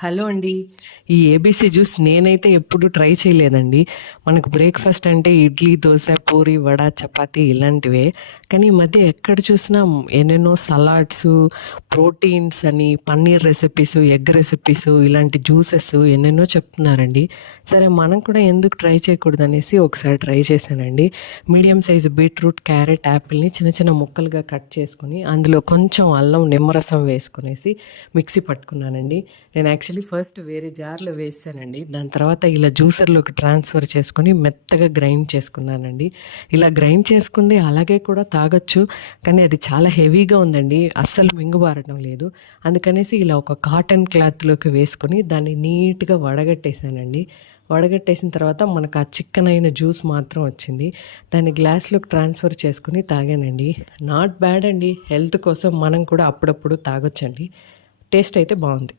Hello అండి. ఈ ABC juice నేనైతే ఎప్పుడు ట్రై చేయలేదండి. మనకు బ్రేక్‌ఫాస్ట్ అంటే ఇడ్లీ, దోస, పూరి, వడ, చపాతీ ఇలాంటివే. కానీ ఈ మధ్య ఎక్కడ చూసినా ఎన్నెన్నో సలాడ్సు, ప్రోటీన్స్ అని, పన్నీర్ రెసిపీసు, ఎగ్ రెసిపీసు ఇలాంటి జ్యూసెస్ ఎన్నెన్నో చెప్తున్నారండి. సరే మనం కూడా ఎందుకు ట్రై చేయకూడదనేసి ఒకసారి ట్రై చేశానండి. మీడియం సైజు బీట్రూట్, క్యారెట్, యాపిల్‌ని చిన్న చిన్న ముక్కలుగా కట్ చేసుకొని, అందులో కొంచెం అల్లం, నిమ్మరసం వేసుకొనేసి మిక్సీ పట్టుకున్నానండి. నేను యాక్చువల్లీ ఫస్ట్ వేరే జార్‌లో వేసానండి. దాని తర్వాత ఇలా జ్యూసర్‌లోకి ట్రాన్స్‌ఫర్ చేసుకొని మెత్తగా గ్రైండ్ చేసుకున్నానండి. ఇలా గ్రైండ్ చేసుకుంది అలాగే కూడా తాగొచ్చు. కానీ అది చాలా హెవీగా ఉందండి. అస్సలు మింగుబారటం లేదు. అందుకనేసి ఇలా ఒక కాటన్ క్లాత్‌లోకి వేసుకొని దాన్ని నీట్‌గా వడగట్టేసానండి. వడగట్టేసిన తర్వాత మనకు ఆ చిక్కనైన జ్యూస్ మాత్రం వచ్చింది. దాన్ని గ్లాస్‌లోకి ట్రాన్స్‌ఫర్ చేసుకొని తాగానండి. నాట్ బ్యాడ్ అండి. హెల్త్ కోసం మనం కూడా అప్పుడప్పుడు తాగొచ్చండి. టేస్ట్ అయితే బావుంది.